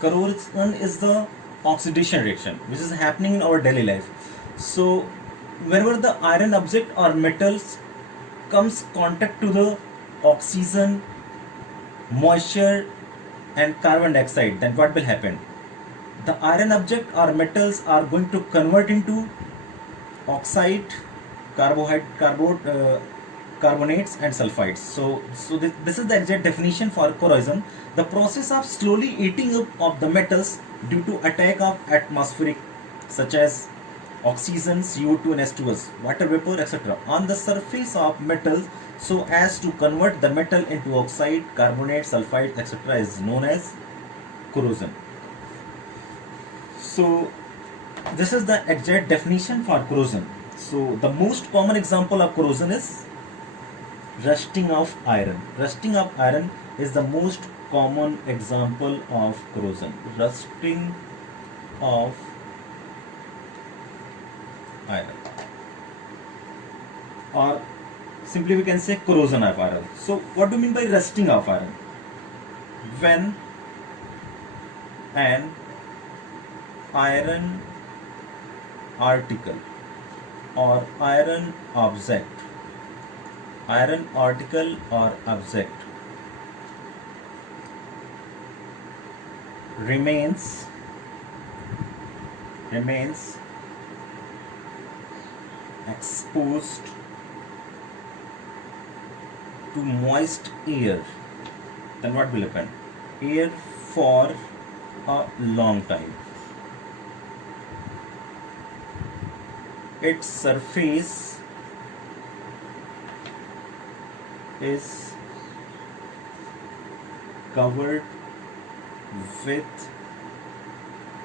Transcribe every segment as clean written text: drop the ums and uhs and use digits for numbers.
Corrosion is the oxidation reaction which is happening in our daily life. So whenever the iron object or metals comes contact to the oxygen, moisture and carbon dioxide, then what will happen? The iron object or metals are going to convert into oxide, carbonates and sulfides. So this is the exact definition for corrosion: the process of slowly eating up of the metals due to attack of atmospheric, such as oxygen, CO2 and H2S, water vapor, etc., on the surface of metals, so as to convert the metal into oxide, carbonate, sulfide, etc., is known as corrosion. So this is the exact definition for corrosion. So the most common example of corrosion is rusting of iron. Rusting of iron is the most common example of corrosion. Rusting of iron, or simply we can say corrosion of iron. So what do you mean by rusting of iron? When an iron article or iron article or object remains exposed to moist air, then what will happen? Air for a long time, its surface is covered with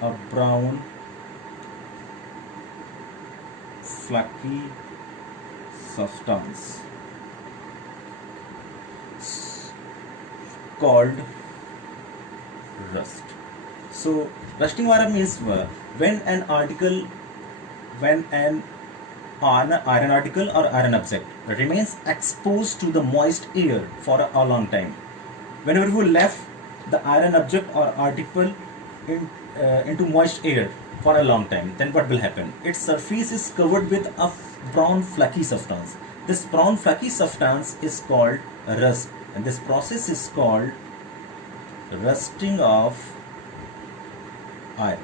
a brown flaky substance called rust. So rusting wire means when an iron article or iron object remains exposed to the moist air for a long time. Whenever we left the iron object or article into moist air for a long time, then what will happen? Its surface is covered with a brown flaky substance. This brown flaky substance is called rust, and this process is called rusting of iron.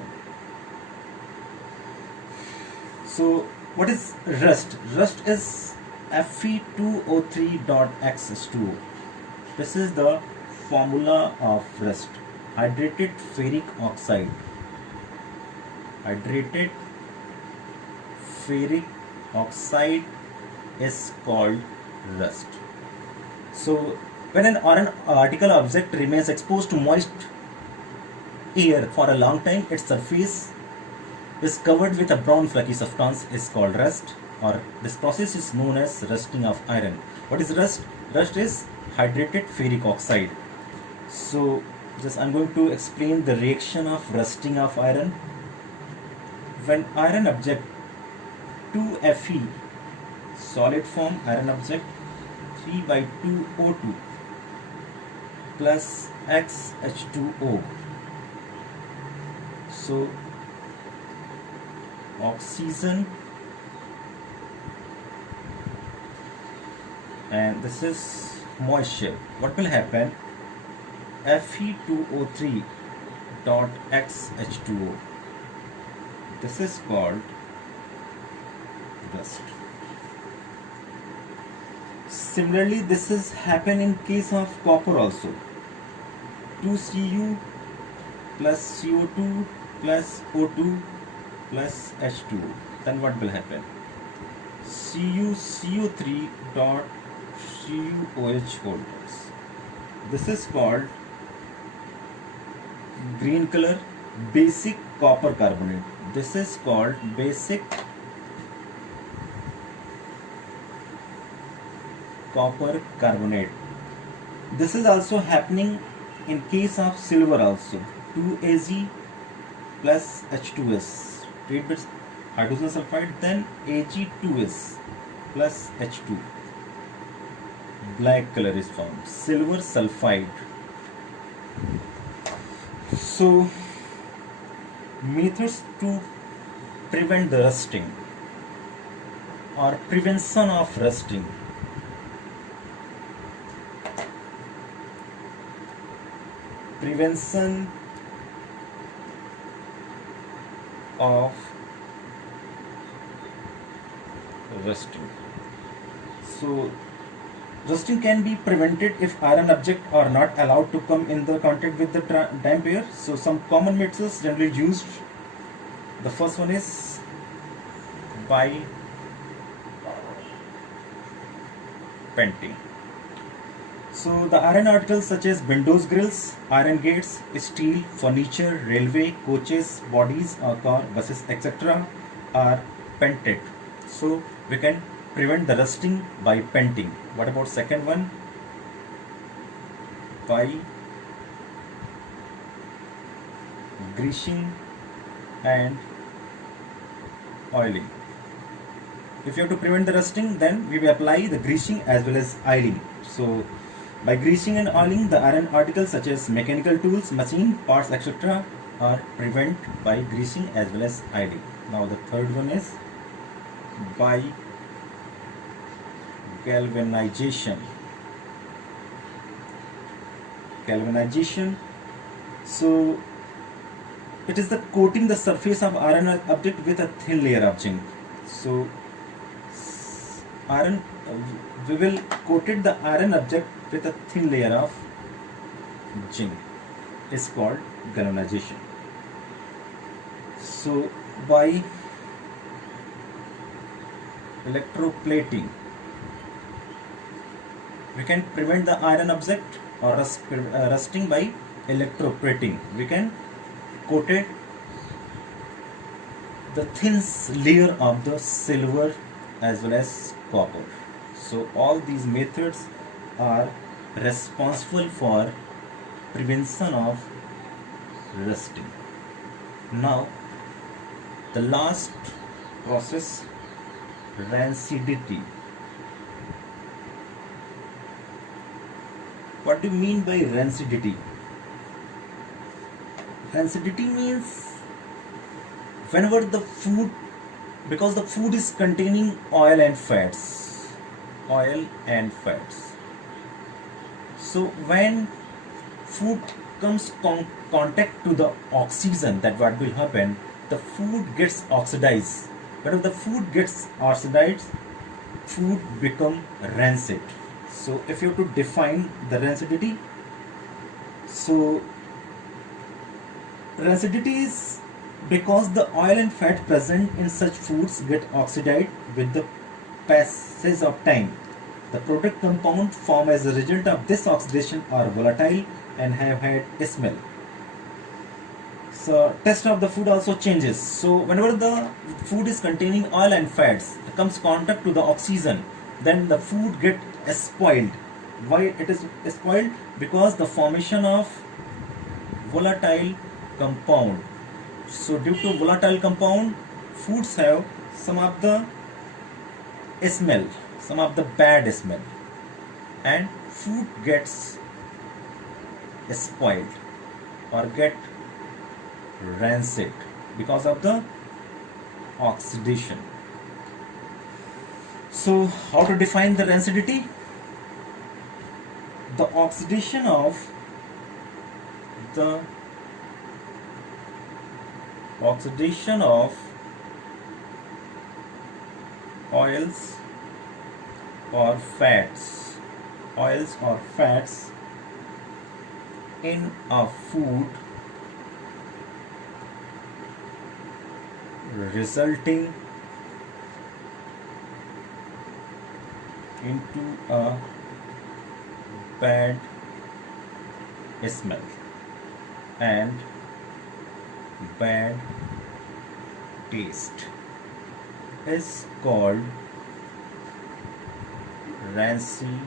So what is rust? Rust is Fe2O3.X2O. This is the formula of rust. Hydrated ferric oxide. Hydrated ferric oxide is called rust. So when an article object remains exposed to moist air for a long time, its surface is covered with a brown flaky substance is called rust, or this process is known as rusting of iron. What is rust? Rust is hydrated ferric oxide. So just I'm going to explain the reaction of rusting of iron. When iron object 2Fe, solid form iron object 3/2O2 plus XH2O. So oxygen and this is moisture. What will happen? Fe2O3.XH2O. This is called rust. Similarly, this is happen in case of copper also. 2Cu plus CO2 plus O2 plus H2O. Then what will happen? CuCO3 dot CuOH holders. This is called green color basic copper carbonate. This is called basic copper carbonate. This is also happening in case of silver also. 2Ag plus H2S treated with hydrogen sulfide, then Ag2S plus H2. Black color is formed, silver sulfide. So Methods to prevent the rusting or prevention of rusting. Prevention of rusting. So rusting can be prevented if iron objects are not allowed to come in the contact with the damper. So some common methods generally used. The first one is by painting. So the iron articles such as windows grills, iron gates, steel, furniture, railway, coaches, bodies, car, buses, etc. are painted. So we can prevent the rusting by painting. What about second one? By greasing and oiling. If you have to prevent the rusting, then we will apply the greasing as well as oiling. So by greasing and oiling, the iron articles such as mechanical tools, machine parts, etc. are prevented by greasing as well as oiling. Now the third one is by galvanization. Galvanization. So it is the coating the surface of iron object with a thin layer of zinc. So iron, we will coated the iron object with a thin layer of zinc. Is called galvanization. So by electroplating, we can prevent the iron object or rusting by electroplating. We can coated the thin layer of the silver as well as copper. So all these methods are responsible for prevention of rusting. Now the last process, rancidity. What do you mean by rancidity? Rancidity means whenever the food, because the food is containing oil and fats. So when food comes contact to the oxygen, that what will happen, the food gets oxidized. Whenever the food gets oxidized, food become rancid. So if you have to define the rancidity, so rancidity is because the oil and fat present in such foods get oxidized with the passage of time. The product compound formed as a result of this oxidation are volatile and have had a smell. So taste of the food also changes. So whenever the food is containing oil and fats, it comes contact to the oxygen, then the food get spoiled. Why it is spoiled? Because the formation of volatile compound. So due to volatile compound, foods have some of the smell, some of the bad smell, and food gets spoiled or get rancid because of the oxidation. So how to define the rancidity? The oxidation of oils or fats in a food resulting into a bad smell and bad taste is called rancidity.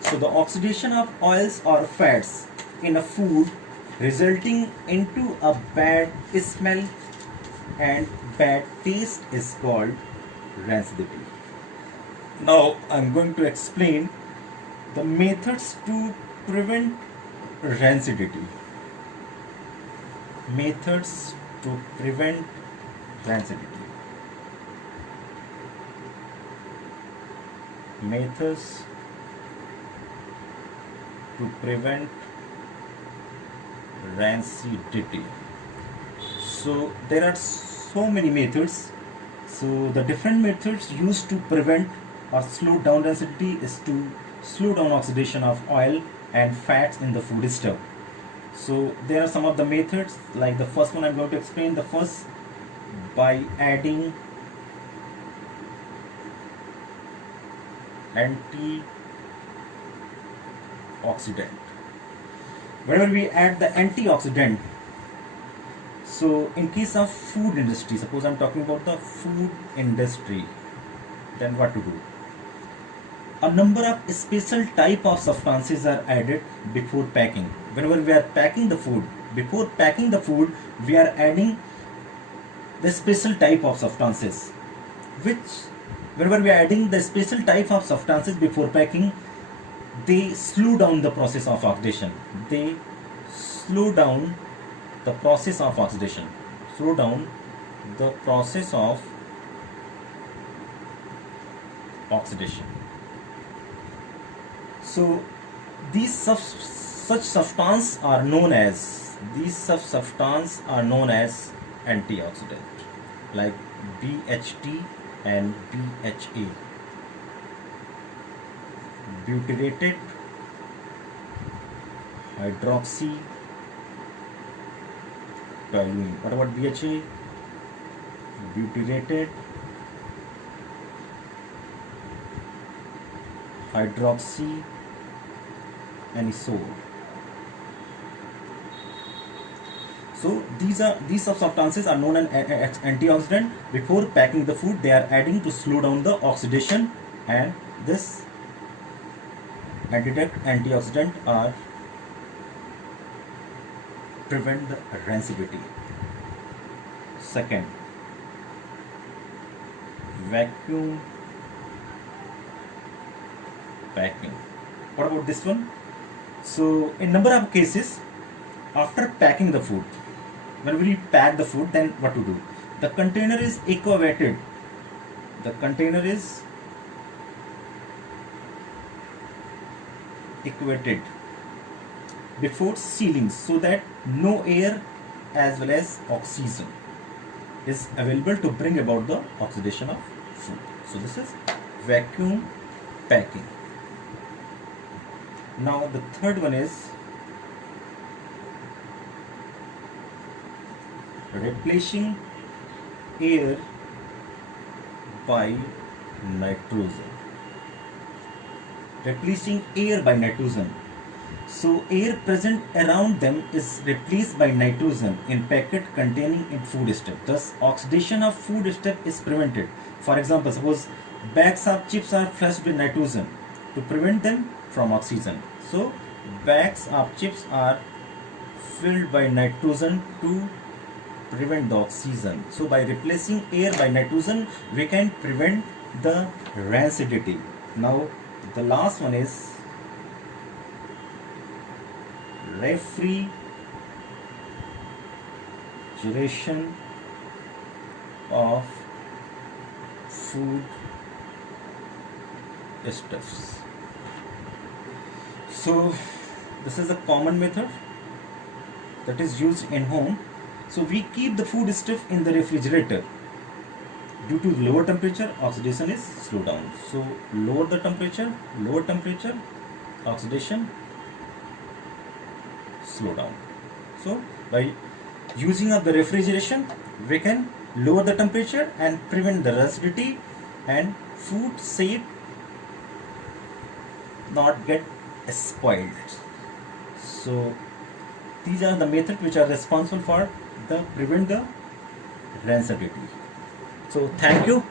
So the oxidation of oils or fats in a food resulting into a bad smell and bad taste is called rancidity. Now I'm going to explain the methods to prevent rancidity. methods to prevent rancidity. Methods to prevent rancidity. So there are so many methods. So the different methods used to prevent or slow down rancidity is to slow down oxidation of oil and fats in the food stuff. So there are some of the methods, like the first one I'm going to explain. The first, by adding antioxidant. Whenever we add the antioxidant, so in case of food industry, suppose I'm talking about the food industry, then what to do? A number of special type of substances are added before packing. Whenever we are packing the food, before packing the food, we are adding the special type of substances, which whenever we are adding the special type of substances before packing, they slow down the process of oxidation. They slow down the process of oxidation. Slow down the process of oxidation. So these such substances are known as antioxidant, like BHT and BHA, butyrated hydroxytoluene. What about BHA? Butyrated hydroxyanisole. So these substances are known as antioxidant. Before packing the food, they are adding to slow down the oxidation, and this antioxidant are prevent the rancidity. Second, vacuum packing. What about this one? So in number of cases, after packing the food, when we pack the food, then what to do? The container is aquated. The container is aquated before sealing, so that no air as well as oxygen is available to bring about the oxidation of food. So this is vacuum packing. Now the third one is replacing air by nitrogen. Replacing air by nitrogen. So air present around them is replaced by nitrogen in packet containing in food stuff. Thus oxidation of food stuff is prevented. For example, suppose bags of chips are flushed with nitrogen to prevent them from oxygen. So bags of chips are filled by nitrogen to prevent the oxygen. So by replacing air by nitrogen, we can prevent the rancidity. Now the last one is refrigeration of food stuffs. So this is a common method that is used in home. So we keep the food stuff in the refrigerator. Due to lower temperature, oxidation is slowed down. So lower temperature, oxidation slow down. So by using of the refrigeration, we can lower the temperature and prevent the rancidity, and food safe not get spoiled. So these are the methods which are responsible for the prevent the rancidity. So thank you.